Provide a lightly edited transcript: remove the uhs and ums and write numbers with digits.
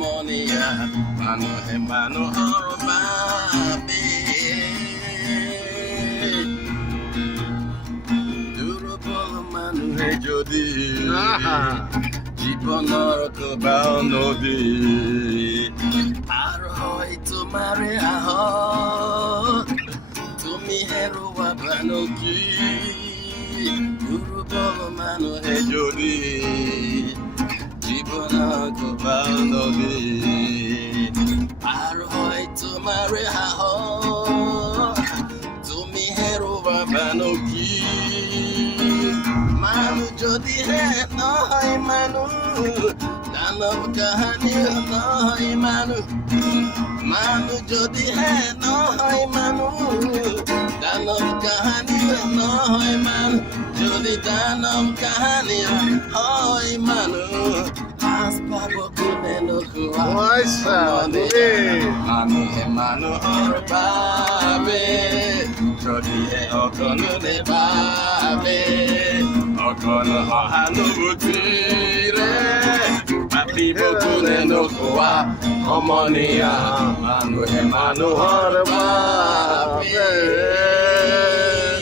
সমনীয়া মানুহে মানুহৰ বাবে দুৰ্বল মানুহে যদি জীৱনৰ কোবাও নদী পাৰ হয় তোমাৰে আহক তুমি হেৰুৱাবানো কি দুৰ্বল মানুহে যদি জীৱনৰ কোবাও নদী পাৰ হয় তোমাৰে সাহস তুমি হেৰুৱাবানো কি মানুহ যদিহে নহয় মানুহ দানৱ কাহানী নহয় মানুহ যদিহে নহয় মানুহ দানৱ কাহানী নহয় মানুহ যদি দানৱ কাহানী হয় মানুহ আজ পাব কোনে নোখোৱা মানুহে মানুহৰ বাবে যদিহে অকণো নেভাবে অকণো সহানুভূতিৰে পাতিব কোনে নোখোৱা সমনীয়া মানুহে মানুহৰ বাবে